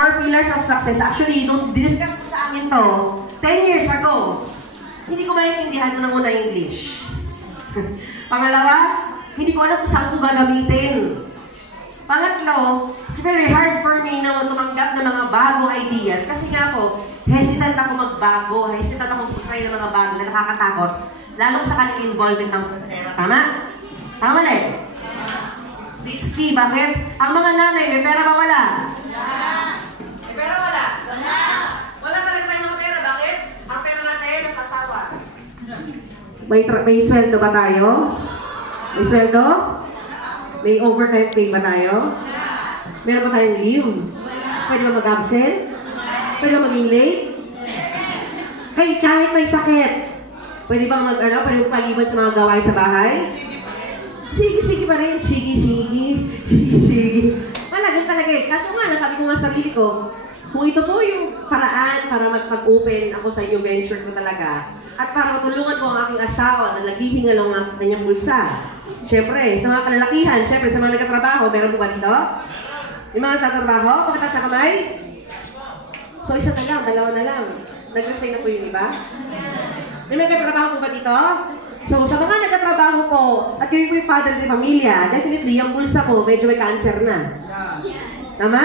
4 pillars of success. Actually, discuss ko sa amin to 10 years ago. Hindi ko maintindihan ko ng una English. Pangalawa, hindi ko alam kung saan ko gagamitin. Pangatlo, it's very hard for me na tumanggap ng mga bagong ideas. Kasi nga po, hesitant ako magbago, hesitant ako mag-try ng mga bago na nakakatakot. Lalong sa kanilang involvement ng pera. Tama? Tama ulit? This key, bakit? Ang mga nanay, may pera ba wala? May pera wala? Wala talaga tayong mga pera. Bakit? Ang pera natin, nasasawa. May sweldo ba tayo? May sweldo? May overtime pay ba tayo? Meron ba tayong leave? Pwede ba mag-absent? Pwede ba maging late? Kahit may sakit, pwede bang pwede bang pag-iwan sa mga gawain sa bahay? Sige pa rin. Sige. Malagang talaga eh. Kaso nga, nasabi ko nga sa sarili ko, kung ito po yung paraan para magpag-open ako sa new venture ko talaga, at para matulungan ko ang aking asawa na naghihingal ang kanyang bulsa. Siyempre, sa mga kalalakihan, siyempre, sa mga nagkatrabaho, meron po ba dito? Yung mga nagtatrabaho, pakita sa kamay? So, isa na lang, dalawa na lang. Nag-resign na po yung iba? May nagkatrabaho po ba dito? So, sa mga nagkatrabaho po, at kayo po yung father ng pamilya, definitely, yung bulsa po, medyo may cancer na. Tama?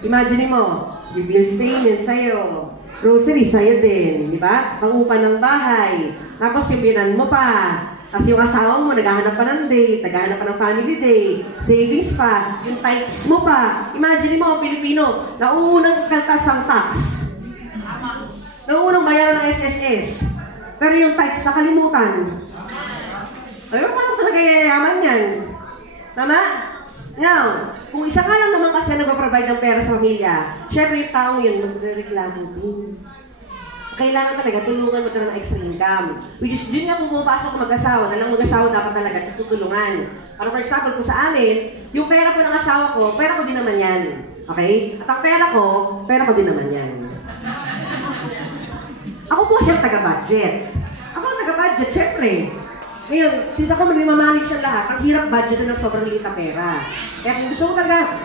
Imagine mo, yung bills payment sa'yo, grocery sa'yo din, di ba? Pang-upa ng bahay, tapos yung binan mo pa, tapos yung asawa mo, naghahanap pa ng date, naghahanap pa ng family day, savings pa, yung tithes mo pa. Imagine mo, Pilipino, nauunang kaltas ang tax. Nauunang bayaran ng SSS. Pero yung tithes nakalimutan. Pero paano talaga yayaman yan? Tama? Now, kung isa ka lang naman kasi nagpa-provide ng pera sa pamilya, syempre yung taong yun, magre-reklamo din. Kailangan talaga tulungan mo talaga ng extra income. Which is, yun nga kung pumapasok ng mag-asawa, nalang mag-asawa dapat talaga tutulungan. Para for example, kung sa amin, yung pera po ng asawa ko, pera ko din naman yan. Okay? At ang pera ko din naman yan. Ako po siyang taga-budget. Ako ang taga-budget, syempre. Ngayon, since ako mag-manage siya lahat, ang hirap budget na ng sobrang liit na pera. Kaya kung gusto mo talaga,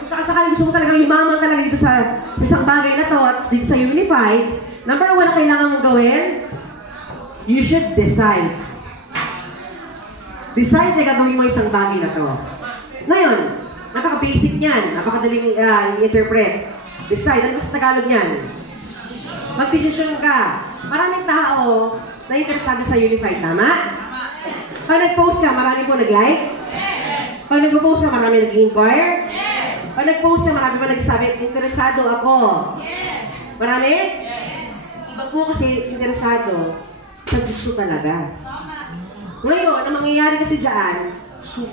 kung sakasakali gusto mo talaga yumaman talaga dito sa isang bagay na to at dito sa Unified, number 1 na kailangan mong gawin, you should decide. Decide na gagawin mo isang bagay na to. Ngayon, napaka-basic niyan, napakadaling i-interpret. Decide, ano sa Tagalog niyan? Mag-desisyon ka. Maraming tao na interesado sa Unified, tama? Pag nag-post ka, marami po nag-like? Yes! Pag nag-post ka, marami nag-inquire? Yes! Pag nag-post ka, marami po nagsabi, interesado ako? Yes! Marami? Yes! Iba po kasi interesado sa gusto talaga. Ngayon, ang mangyayari kasi dyan,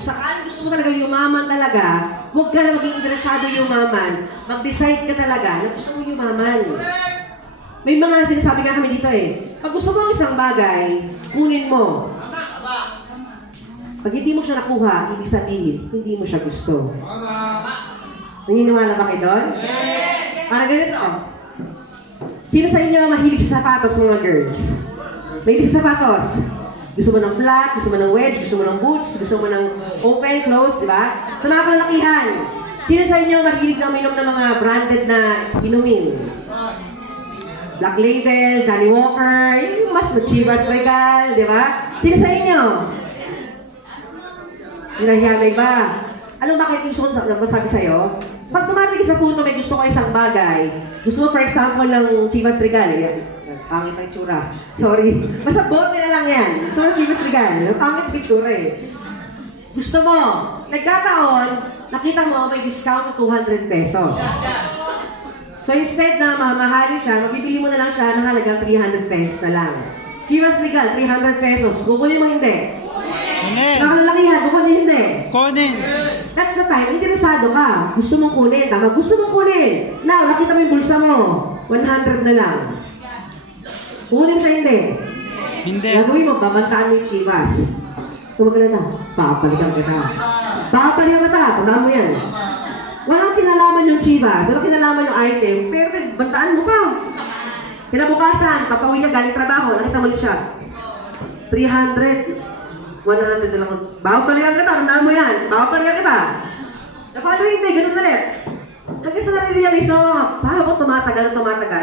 sakali gusto mo talaga yumaman talaga, huwag ka na maging interesado yumaman, mag-decide ka talaga na gusto mo yumaman. May mga sinasabi nga kami dito eh. Pag gusto mo ang isang bagay, kunin mo. Pag hindi mo siya nakuha, ibig sabihin, hindi mo siya gusto. Naniniwala ba kayo doon? Yes! Para ganito. Sino sa inyo mahilig sa sapatos, mga girls? Mahilig sa sapatos? Gusto mo ng flat, gusto mo ng wedge, gusto mo ng boots, gusto mo ng open, closed, di ba? Sa mga kalalakihan, sino sa inyo mahilig na uminom ng mga branded na inumin? Black Label, Johnny Walker, yung mas Chivas Regal, di ba? Sino sa inyo? Hinahiyanay ba? Alam bakit gusto ko masabi sa'yo? Pag dumating sa punto may gusto ko isang bagay, gusto mo for example ng Chivas Regal, yan. Pangit ang tsura. Sorry. Basta bote na lang yan. Gusto mo Chivas Regal. Pangit ang tsura eh. Gusto mo, nagkataon, nakita mo may discount na 200 pesos. So instead na mamahalin siya, mabibili mo na lang siya ng halagang 300 pesos na lang. Chivas Regal, 300 pesos. Kukunin mo hindi? Kunin! Nakalalakihan, kukunin hindi? Kunin! That's the time, interesado ka. Gusto mong kunin, tama? Gusto mong kunin. Now, nakita mo yung bulsa mo. 100 na lang. Kunin siya hindi? Hindi. Gagawin mo, babantaan mo yung Chivas. Tumagala na, papalitan kita. Papalitan kita, tandaan mo yan. Walang kinalaman yung Chivas, walang kinalaman yung item, pero bantaan mo ka. Kinabukasan, papawin niya galing trabaho, nakita mo siya. 300, 100 na lang. Babalikan kita, tandaan mo yan. Babalikan kita. The following day, ganun ulit. marirealize mo, habang tumatagal,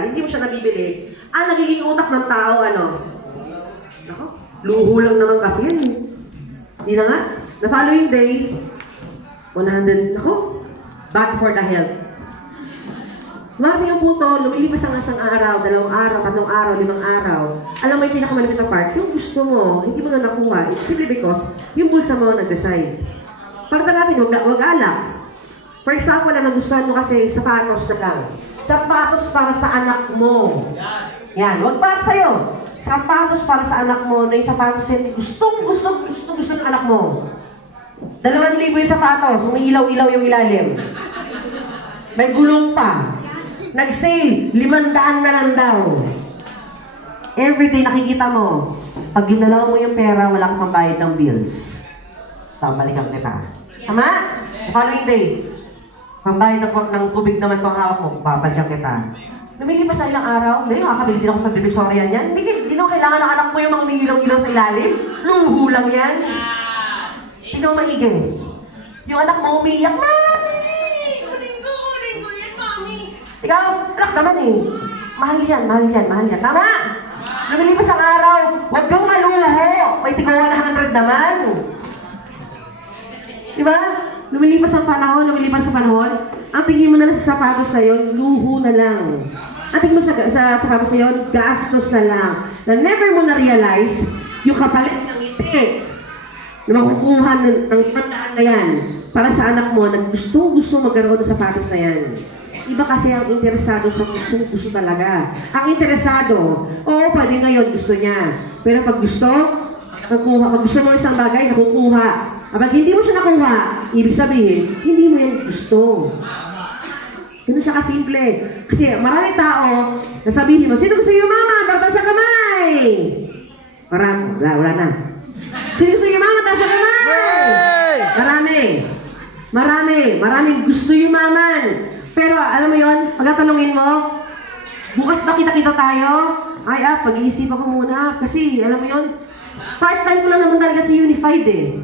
hindi mo siya nabibili, ang nagiging utak ng tao, ano? Ako, luho lang naman kasi yan. Hindi na nga. The following day, 100, ako, bad for the health. Marting ang puto, lumilipas ang isang araw, 2 araw, 3 araw, 5 araw. Alam mo yung pinakamalapit na part, yung gusto mo, hindi mo na nakuha, it's simply because yung bulsa mo nag-decide. Parang natin, wag alak. For example, ang nagustuhan mo kasi sapatos na lang. Sapatos para sa anak mo. Yan, wag para sa'yo. Sapatos para sa anak mo, na yung sapatos yung gusto ng anak mo. 2,000 yung sapatos, umiilaw-ilaw yung ilalim. May gulong pa. Nag-sale, 500 na lang daw. Everyday nakikita mo, pag ginalaw mo yung pera, wala kang mabayad ng bills. Balikan kita. Tama? Following day, pambayad ng tubig naman kung hawak mo, babalikan kita. Lumilipas sa ilang araw, hindi, makakabili din ako sa divisoria niyan. Hindi mo kailangan ng anak mo yung mga umiilaw-ilaw sa ilalim. Luho lang yan. Sino maigay? Yung anak mo umiiyak, Mami! Kunin ko yan, Mami! Ikaw, anak naman eh. Mahal yan. Tama! Lumilipas ang araw, huwag kang maluho. May tigo 100 naman. Diba? Lumilipas ang panahon, ang tingin mo na lang sa sapatos na yun, luho na lang. Ang tingin mo sa sapatos na yun, gastos na lang. Na never mo na-realize yung kapalit ng ngiti na makukuha ng 500 na yan para sa anak mo na gusto magkaroon ng sapatos na yan. Iba kasi ang interesado sa gusto talaga. Ang interesado, oo, pwede ngayon gusto niya. Pero pag gusto mo isang bagay, nakukuha. Kapag hindi mo siya nakuha, ibig sabihin, hindi mo yan gusto. Ganun siya kasimple. Kasi marami tao, nasabihin mo, sino gusto yung mama? Taas sa kamay! Wala na. Sino gusto yung mama? Taas sa kamay! Maraming gusto yung maman. Pero alam mo yun, pagkatanungin mo, bukas na kita-kita tayo, pag-iisipan ko muna. Kasi alam mo yun, part-time ko lang naman talaga si Unified eh.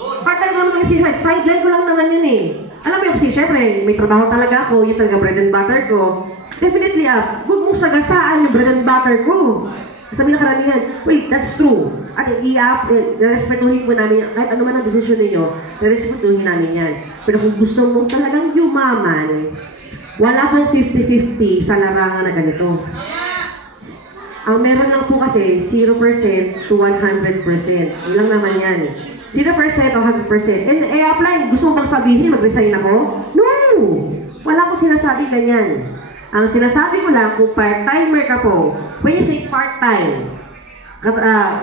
Part-time ko lang naman si Unified, sideline ko lang naman yun eh. Alam mo yun kasi syempre, may trabaho talaga ako, yung talaga bread and butter ko. Definitely huwag mong sagasaan yung bread and butter ko. Sabi na karamihan, wait, that's true. At respetuhin po namin, kahit ano man ang desisyon ninyo, respetuhin namin yan. Pero kung gusto mo talagang yumaman, wala pong 50-50 sa larangan na ganito. Ang meron lang po kasi, 0% to 100%. Ilang naman yan. 0% o 100%. And apply, gusto mo bang sabihin, mag-resign ako? No! Wala akong sinasabi ganyan. Ang sinasabi ko lang, kung part-timer ka po, when you say part-time,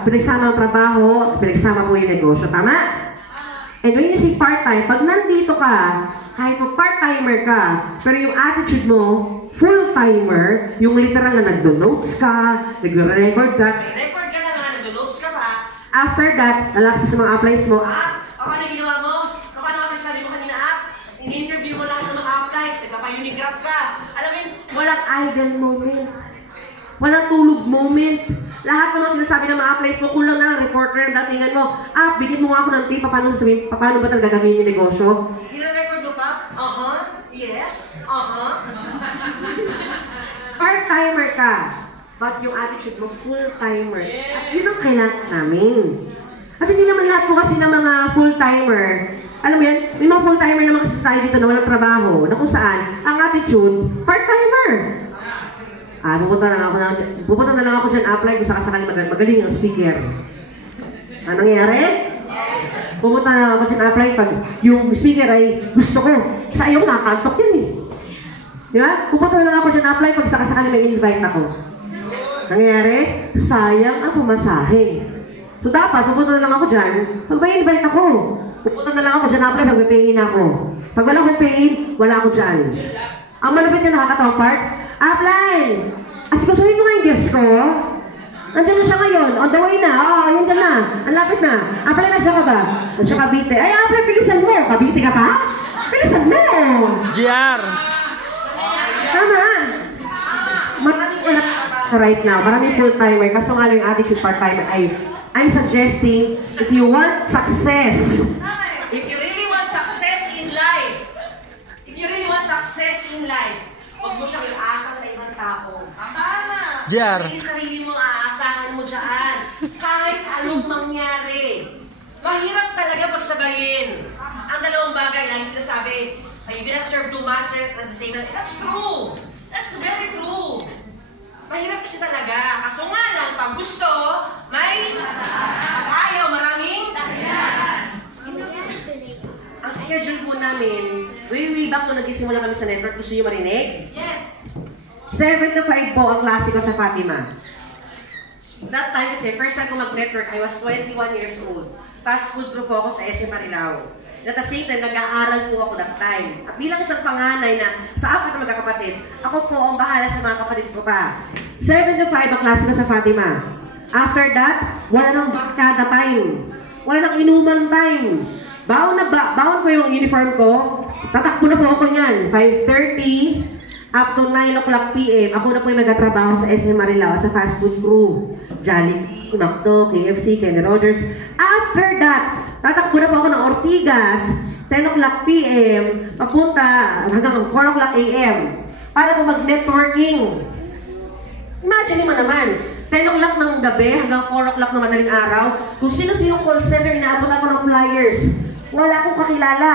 pinagsama ang trabaho, pinagsama po yung negosyo, tama? And when you say part-time, pag nandito ka, kahit mo part-timer ka, pero yung attitude mo, full-timer, yung literal na nagdo-notes ka, nagdo-record ka, nagdo-notes ka pa, after that, lalapit sa mga applies mo, paano ginawa mo? Paano ka sabi mo kanina, in-interview mo lang ng mga applies, nagpapa-unigraph ka, alam mo yun, walang idle moment. Walang tulog moment. Lahat naman sinasabi ng mga applies mo, kulang na lang reporter, datingan mo, bigyan mo nga ako ng tip, paano ba talaga gagawin yung negosyo? Gina-record mo pa? Yes. Part-timer ka. But yung attitude mo, full-timer. At yun ang kailangan namin. At hindi naman lahat po kasi ng mga full-timer, alam mo yan, may mga full-timer naman kasi tayo dito na walang trabaho, na kung saan, ang attitude, part-timer. Pupunta na lang ako dyan, apply kung sakasakali magaling ang speaker. Anong nangyari? Pupunta na lang ako dyan, apply pag yung speaker ay gusto ko. Sa iyo, nakakantok yan eh. Di ba? Pupunta na lang ako dyan, apply pag sakasakali may invite ako. Nangyari? Sayang ang pumasahe. So dapat, pupunta na lang ako dyan, pag may invite ako. Pupunta na lang ako dyan, apply pag may pay-in ako. Pag wala akong pay-in, wala ako dyan. Ang malapit na nakakatawang part, apply! Asikasuhin mo nga yung guest ko. Nandiyan na siya ngayon. On the way na. Yan dyan na. Ang lapit na. Apply na siya ka ba? Nasa Cavite. Apply, bilisan mo. Cavite ka pa? Bilisan mo! GR! Tama. Maraming wala right now. Maraming full-timer. Kaso nga yung attitude part-timer ay I'm suggesting if you want success, if you really want success in life, if you really want success in life, huwag mo siyang iasa sa ibang tao. Tama! Jar. Sarili mo, aasahan mo dyan. Kahit anong mangyari. Mahirap talaga pagsabayin. Ang dalawang bagay, lagi sinasabi, you cannot serve two masters at the same time. That's true. That's very true. Mahirap kasi talaga. Kaso nga lang, pag gusto, may pag ayaw, maraming ang schedule po namin, way back nung nagsisimula kami sa network, gusto nyo marinig? Yes! 7 to 5 po ang klase ko sa Fatima. That time kasi, first time ko mag-network, I was 21 years old. Fast food group po ako sa SM Marilao. At the same time, nag-aaral po ako that time. At bilang isang panganay na sa apat na magkakapatid, ako po ang bahala sa mga kapatid ko pa. 7 to 5 ang klase ko sa Fatima. After that, wala nang barkada time. Wala nang inuman time. Baon ko yung uniform ko. Tatakbo na po ako niyan. 5:30 up to 9 o'clock PM. Ako na po yung nagtatrabaho sa SM Marilao sa fast food crew. Jollibee, McDo, KFC, Kenny Rogers. After that, tatakbo na po ako ng Ortigas, 10 o'clock PM, papunta hanggang 4 o'clock AM para po mag-networking. Imagine mo naman, 10 o'clock ng gabi hanggang 4 o'clock ng madaling araw, kung sino-sino call center, inaabot ako ng flyers. Wala akong kakilala.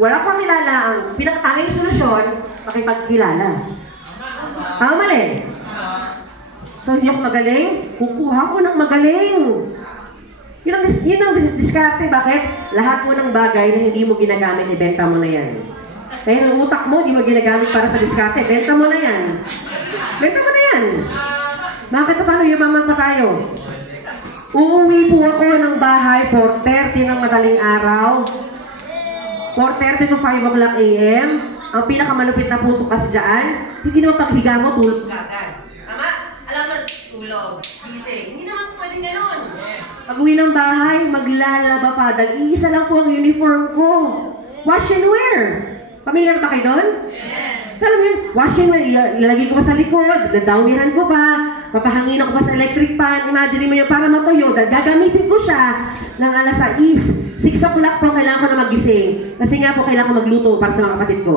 Wala akong kakilala. Ang pinakatanging solusyon, makipagkilala. Tama mali? So, hindi ako magaling? Kukuha ko ng magaling. Yun ang diskarte. Bakit? Lahat mo ng bagay na hindi mo ginagamit, ibenta mo na yan. Kaya ang utak mo, hindi mo ginagamit para sa diskarte. Benta mo na yan. Benta mo na yan. Bakit pa paano yumaman pa tayo? Uuwi po ako ng bahay 4:30 ng madaling araw. 4:30 to 5 o'clock AM. Ang pinakamalupit na puto kasi dyan, hindi naman paghiga mo, tulog ka agad. Tama? Alam mo, tulog, gising. Hindi naman pwedeng ganun. Pag-uwi ng bahay, maglalaba pa. Iisa lang po ang uniform ko. Wash and wear. Pamilyar ba kayo doon? Yes. Alam mo yun, wash and wear. Ilalagay ko pa sa likod, dadawnihan ko pa, papahangin ako pa sa electric pan. Imagine mo yun, para matuyo. Gagamitin ko siya ng alas 6. 6 o'clock po kailangan ko na magising. Kasi nga po kailangan ko magluto para sa mga kapatid ko.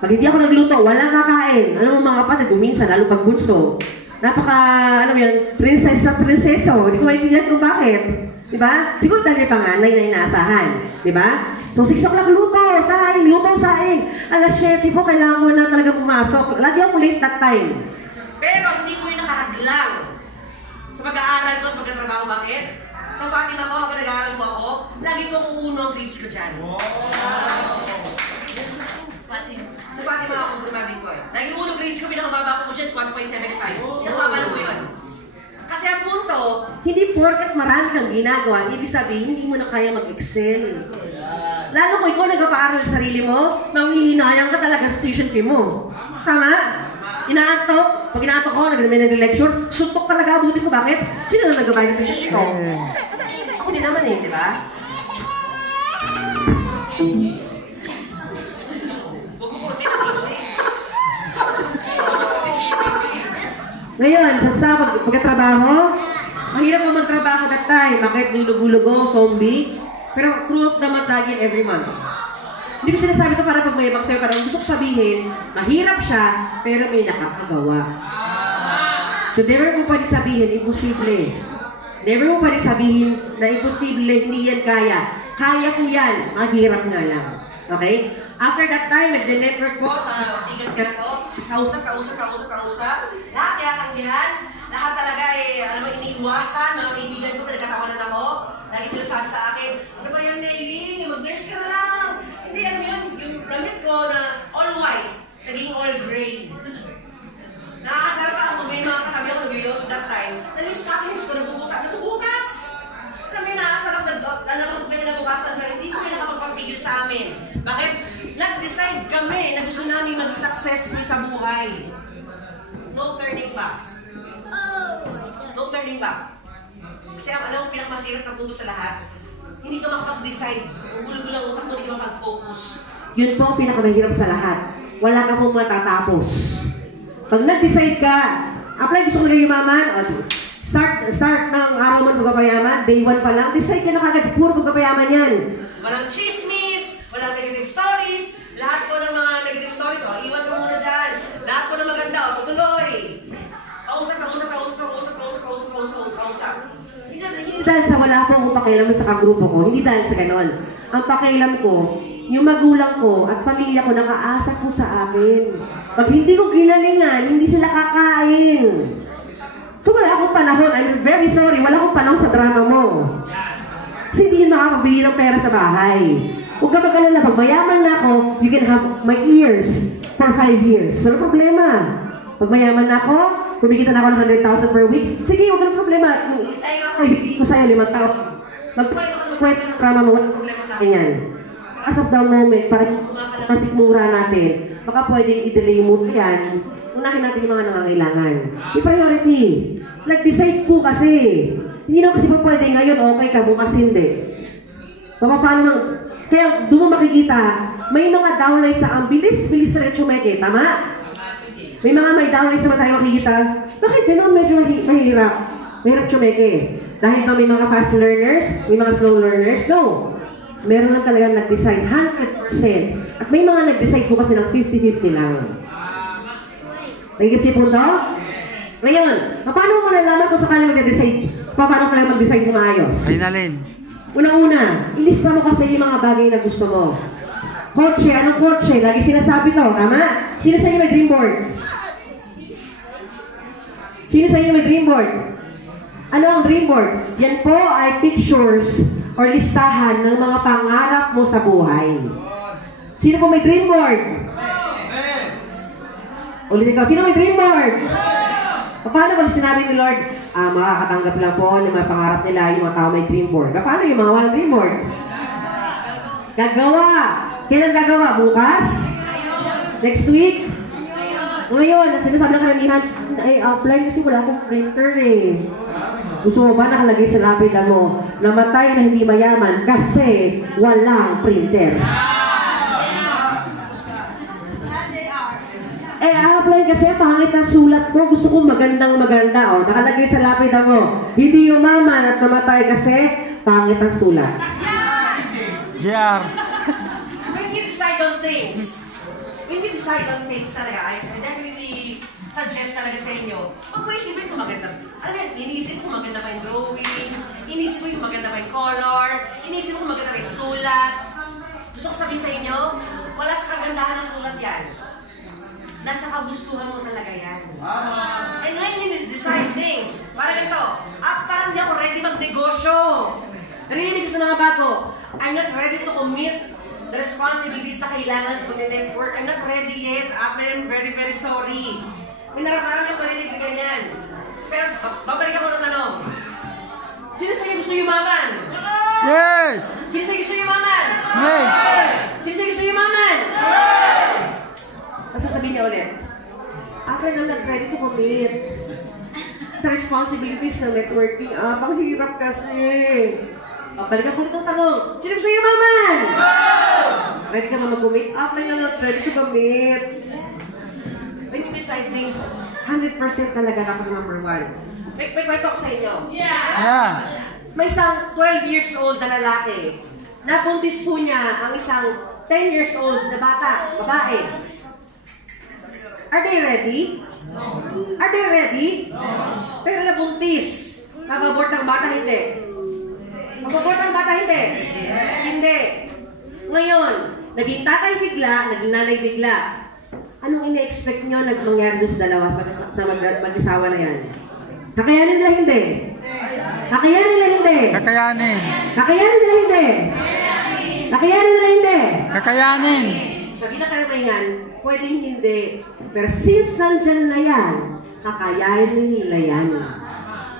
Pag hindi ako nagluto, walang kakain. Alam mo mga kapatid, minsan, lalo pag bunso, alam mo yan, princess sa prinseso. Hindi ko maintindihan kung bakit. Diba? Siguro dahil may panganay na inaasahan. Diba? So, 6 o'clock luto, saing. Alas 7 po, kailangan ko na talaga pumasok. Lagi ako late that time. Pero hindi ko yung nakahadlang sa pag-aaral ko at pagkatrabaho. Bakit? Sa Fatima ko, kapag nag-aaral po ako, lagi po kung uno ang grades ko dyan. Sa Fatima ako, gumabing ko eh. Lagi uno grades ko, pinakamababa ko po dyan, 1.75. Pinakamababa po yun. Kasi ang punto, hindi porket marami kang ginagawa, ibig sabihin, hindi mo na kaya mag-excel. Lalo kung ikaw nagpapaaral sa sarili mo, manghihinayang ka talaga sa tuition fee mo. Tama? Inaantok. Pag inaantok ako, nag-lecture, suntok talaga abutin ko. Bakit? Sino na nag-gabayad ng tuition fee ko? Ako din naman eh, di ba? Ngayon, sa pagkatrabaho, mahirap mo magtrabaho that time. Bakit? Lulugo-lugo, zombie. Pero crew of the month lagi every month. Hindi ko sinasabi ito para pagmayabang sa'yo. Parang gusto ko sabihin, mahirap siya, pero may nakakagawa. So never mo pwede sabihin, imposible. Never mo pwede sabihin na imposible, hindi yan kaya. Kaya ko yan, mahirap nga lang. Okay? After that time, nag-network po sa Ortigas ka po. Kausap. Lahat tinatanggihan. Lahat talaga alam mo, iniiwasan. Mga kaibigan ko, nagkatawanan ako. Lagi sila sabi sa akin, ano ba yan, Nelly? Mag-nurse ka na lang. Hindi, alam mo yun, yung damit ko na all white, naging all gray. Nakakasarap ako kung may mga katabi ako nag-yos that time. Yung stockings ko, nabubutas. Alam mo yun, nakakasarap, alam mo, may nabukasan, pero hindi ko may nakapagpapigil sa amin. Bakit? Nag-decide kami na gusto namin maging successful sa buhay. No turning back. No turning back. Kasi alam mo, pinakamasirat ang punto sa lahat, hindi ka makapag-decide. Kung gulo-gulo ang utak mo, hindi ka makapag-focus. Yun po ang pinakamahirap sa lahat. Wala ka pong matatapos. Pag nag-decide ka, apply gusto ko na yumaman, start ng araw mo pagpapayaman, day 1 pa lang, decide ka na kagad, puro pagpapayaman yan. Walang chismis, walang negative stories, lahat po ng mga negative dahil sa wala po akong pakialam sa kagrupo ko, hindi dahil sa ganon. Ang pakialam ko, yung magulang ko at pamilya ko nakaasa po sa akin. Pag hindi ko ginalingan, hindi sila kakain. So wala akong panahon, I'm very sorry, wala akong panahon sa drama mo. Kasi hindi yun makakabili ng pera sa bahay. Huwag ka mag-alala, pag mayaman na ako, you can have my ears for 5 years. So, ano problema? Pag mayaman na ako, kumikita na ako ng 100,000 per week, sige, huwag ka ng problema. Ay, ako, ibigay ko sa'yo 5 taon. Magkwento ng drama mo, walang problema sa akin yan. As of the moment, para masikmura natin, baka pwedeng i-delay mo yan, unahin natin yung mga nangangailangan. Yung priority. Nag-decide po kasi. Hindi naman kasi po pwede ngayon, okay ka, bukas hindi. Paano mang, kaya doon mo makikita, may mga downline sa ang bilis na tsumeke, tama? May mga may downline sa mga tayo makikita, bakit gano'n medyo mahirap? Mahirap tsumeke. Dahil ba may mga fast learners, may mga slow learners? No. Meron lang talaga nag-decide 100%. At may mga nag-decide po kasi ng 50-50 lang. Nagigit si punto? Ngayon, paano mo nalaman kung sakali mag-decide? Paano ka lang mag-decide kung maayos? Finalin. Unang-una, ilista mo kasi yung mga bagay na gusto mo. Kotse, anong kotse? Lagi sinasabi to, tama? Sino sa inyo may dream board? Sino sa inyo may dream board? Ano ang dream board? Yan po ay pictures or listahan ng mga pangarap mo sa buhay. Sino po may dream board? Ulitin ko, sino may dream board? Paano pag sinabi ni Lord, makakatanggap lang po ng mga pangarap nila yung mga tao may dream board? Paano yung mga walang dream board? Gagawa! Kailan gagawa? Bukas? Next week? Ngayon, ang sinasabi ng karamihan, ay offline kasi wala akong printer eh. Gusto mo ba nakalagay sa lapida mo, namatay na hindi mayaman kasi walang printer? Apply kasi pangit ang sulat ko. Gusto ko magandang maganda. O, nakalagay sa lapida mo. Hindi umaman at namatay kasi pangit ang sulat. Yeah. When you decide on things talaga, I definitely suggest talaga sa inyo, huwag mo isipin kung maganda. Alam yan, inisip ko maganda pa yung drawing, inisip ko yung maganda pa yung color, inisip ko maganda pa yung sulat. Gusto ko sabihin sa inyo, wala sa kagandahan ng sulat yan. Nasa kagustuhan mo talaga yan. And when you decide things, parang ito, parang di ako ready magnegosyo. Narinig ko sa mga bago, I'm not ready to commit the responsibilities na kailangan sa pag-network. I'm not ready yet. I'm very, very sorry. May naraparang yung narinig na ganyan. Pero, babalik ako ng tanong. Sino sa'yo gusto yumaman? Yes! Sino sa'yo gusto yumaman? Hey! Sino sa'yo gusto yumaman? Sasabihin niya ulit, after na nag-ready to commit sa responsibilities ng networking, panghirap kasi. Balikan ko nitong tanong, sino gusto yumaman? Ready ka na mag-commit? After na nag-ready to commit. When you decide things, 100% talaga dapat number 1. May kwento ko sa inyo. Yeah. May isang 12 years old na lalaki. Nabuntis po niya ang isang 10 years old na bata, babae. Are they ready? No. Are they ready? No. Pero nabuntis. Mababort ang bata, hindi. Mababort ang bata, hindi. Hindi. Ngayon, naging tatay bigla, naging nanay bigla. Anong ina-expect nyo nagmangyari doon sa dalawa sa mag-asawa na yan? Kakayanin nila hindi? Kakayanin nila hindi? Kakayanin. Kakayanin nila hindi? Kakayanin nila hindi? Kakayanin. Sabi na karamihan, pwedeng hindi. Pero since nandyan na yan, kakayanin nila yan.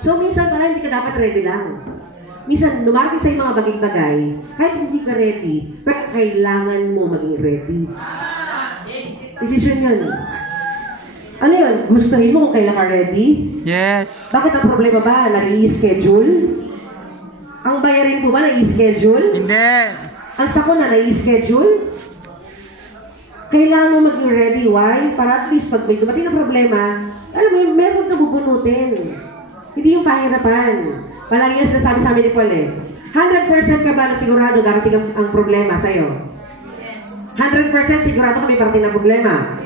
So minsan pala hindi ka dapat ready lang. Minsan lumaki sa'yo mga bagay-bagay, kahit hindi ka ready, pero kailangan mo maging ready. Decision yun. Ano yun? Gustuhin mo kung kailan ka ready? Yes. Bakit ang problema ba? Na-i-schedule? Ang bayarin po ba na-i-schedule? Hindi. Ang sakuna na-i-schedule? Kailangan mo maging ready. Why? Para at least pag may dumating na problema, alam mo yun, meron ka bubunutin. Hindi yung pahirapan. Palagi yan sinasabi sa amin ni Paul eh. 100% ka ba na sigurado darating ang problema sa'yo? 100% sigurado kami parating ng problema.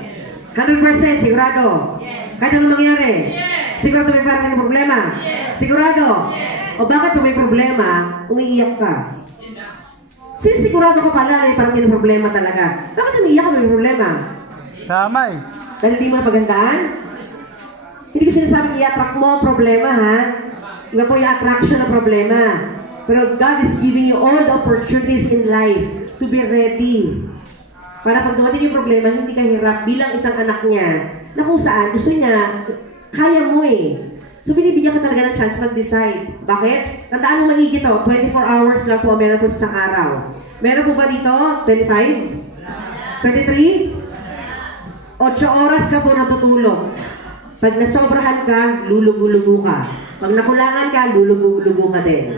100% sigurado. Kahit anong mangyari. Sigurado may parating ng problema. Sigurado. O bakit kung may problema, umiiyak ka? Sigurado ka pala na parang may problema talaga. Bakit umiiyak ka may problema? Tama eh. Dahil hindi mo napagandaan? Hindi ko sinasabing i-attract mo ang problema, ha? Iba po yung attraction ng problema. Pero God is giving you all the opportunities in life to be ready. Para pag dumating yung problema, hindi ka hirap bilang isang anak niya na kung saan gusto niya, kaya mo eh. So binibigyan ka talaga ng chance mag-decide. Bakit? Tandaan mo maigi to, 24 hours lang po meron po sa isang araw. Meron po ba dito? 25? 23? 8 oras ka po natutulog. Pag nasobrahan ka, lulugo-lugo ka. Pag nakulangan ka, lulugo-lugo ka din.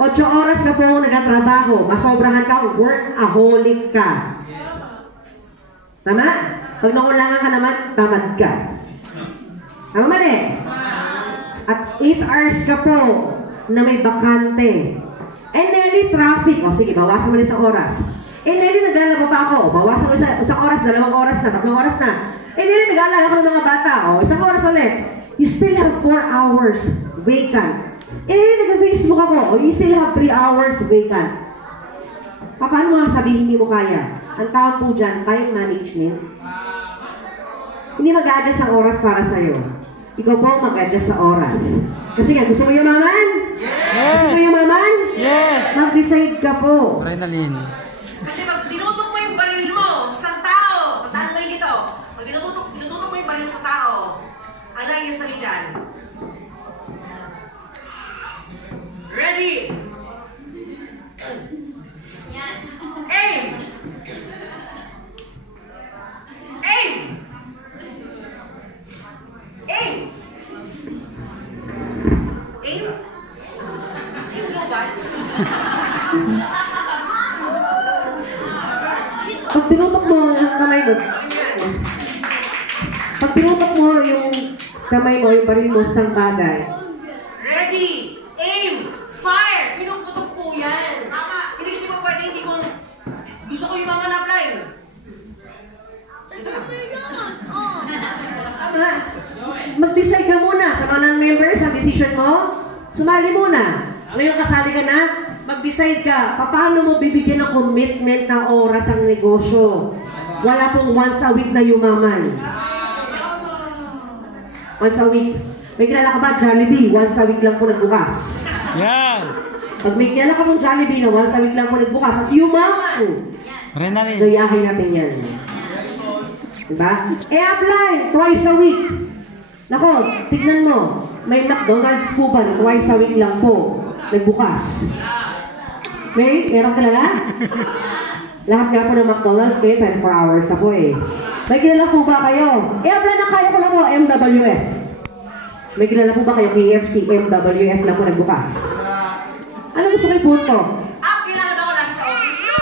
8 oras ka po nagtatrabaho, masobrahan ka, workaholic ka. Tama? Pag nakulangan ka naman, tamad ka. Tama mali? At 8 hours ka po na may bakante. And then traffic. O sige, bawasan mo isang oras. And then naglalaba pa ako. Bawasan mo isang oras, 2 oras na, 3 oras na. And then nag-aalaga ko ng mga bata. O, isang oras ulit. You still have 4 hours vacant. And then nag-Facebook ako. O, you still have 3 hours vacant. Paano mo sabihin hindi mo kaya? Ang tawag po dyan, time management. Hindi mag-a-adjust ang oras para sa'yo. Ikaw po mag-adjust sa oras. Kasi nga, gusto mo yumaman? Yes! Gusto mo yumaman? Yes! Mag-decide ka po. Adrenaline. Kasi pag tinutok mo yung baril mo sa isang tao, tandaan mo yung ito, pag tinutok mo yung baril mo sa tao, ang lagi yung sabi dyan. Ready? Aim! Aim! Aim! Aim? Aim mo ba? Pag tinutok mo yung kamay mo, pag tinutok mo yung kamay mo, yung baril mo sa isang bagay, Ready! Aim! Fire! Pinuputok po yan. Tama. Hindi kasi po pwede, hindi mo... Gusto ko yung mga na-apply. Ito lang. tama. Mag-decide ka muna sa mga non-members, ang decision mo, sumali muna. Ngayon kasali ka na, mag-decide ka, paano mo bibigyan ng commitment ng oras ang negosyo? Wala pong once a week na yumaman. Once a week. May kilala ka ba, Jollibee? Once a week lang po nagbukas. Yan! Pag may kilala ka pong Jollibee na once a week lang po nagbukas at yumaman, Adrenaline. gayahin natin yan. Diba? apply twice a week. Nako, tignan mo. May McDonald's po ba? Twice a week lang po nagbukas. Meron kilala? Lahat nga po ng McDonald's kayo, 24 hours na po eh. May kilala po ba kayo? apply na kaya ko lang po, MWF. May kilala po ba kayo, KFC, MWF na po nagbukas? Ano gusto kayo punto? Kailangan ako lang sa office. No!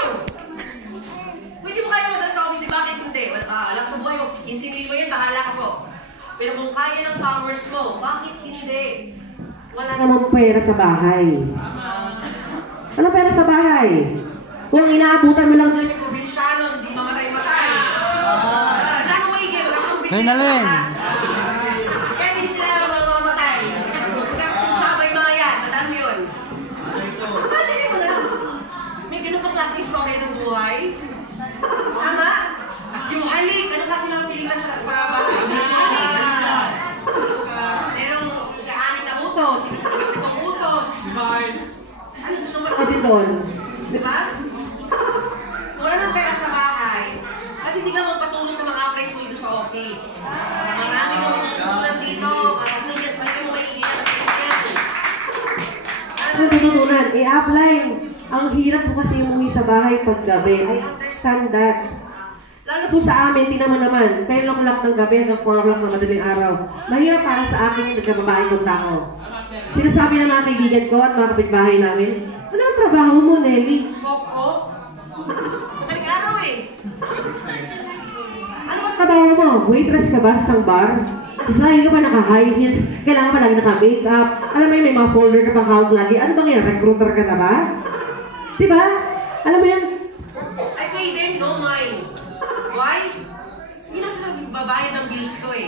Pwede mo kayo madala sa office. Bakit hindi? Alam sa buhay mo, insimili mo yan, bahala ka po. Pero kung kaya ng powers mo, bakit hindi? Wala namang pera sa bahay. Ano pera sa bahay? Kung inaabutan mo lang Wala yung probinsyano, hindi mamatay-matay. Wala nang maigi, wala kang business. Adrenaline. Kaya hindi sila mamamatay. Tsaka may mga yan, tandaan mo yun. Imagine mo na lang, may ganun pang klase story ng buhay. Tama? Yung halik, anong klase mga pelikula sa bahay? Halik. Merong nag-aanin na utos, pitong utos. Ano gusto mo? ako din doon. Di ba? Kung wala ng pera sa bahay, at hindi ka magpatuloy sa mga applies mo dito sa office. Marami mo tutulungan dito, marami mo maiiyan at kailangan. Ano tututunan? I-apply. Ang hirap po kasi umuwi sa bahay pag gabi. I understand that. Lalo po sa amin, tinan mo naman, 10 o'clock ng gabi hanggang 4 o'clock ng madaling araw. Mahirap para sa akin nagkababae kong tao. Sinasabi ng mga kaibigan ko at mga kapitbahay namin, ano ang trabaho mo, Nelly? Boko? Madaling araw eh. Ano ang trabaho mo? Waitress ka ba sa isang bar? Tapos lagi ka pa naka-high heels, kailangan pa lagi naka-makeup. Alam mo yun, may mga folder ka pang hawak lagi. Ano bang yan? Recruiter ka na ba? Diba? Alam mo yan? I pay them no mind. Why? Hindi na sila babayad ng bills ko eh.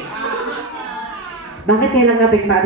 Bakit kailangan apektado?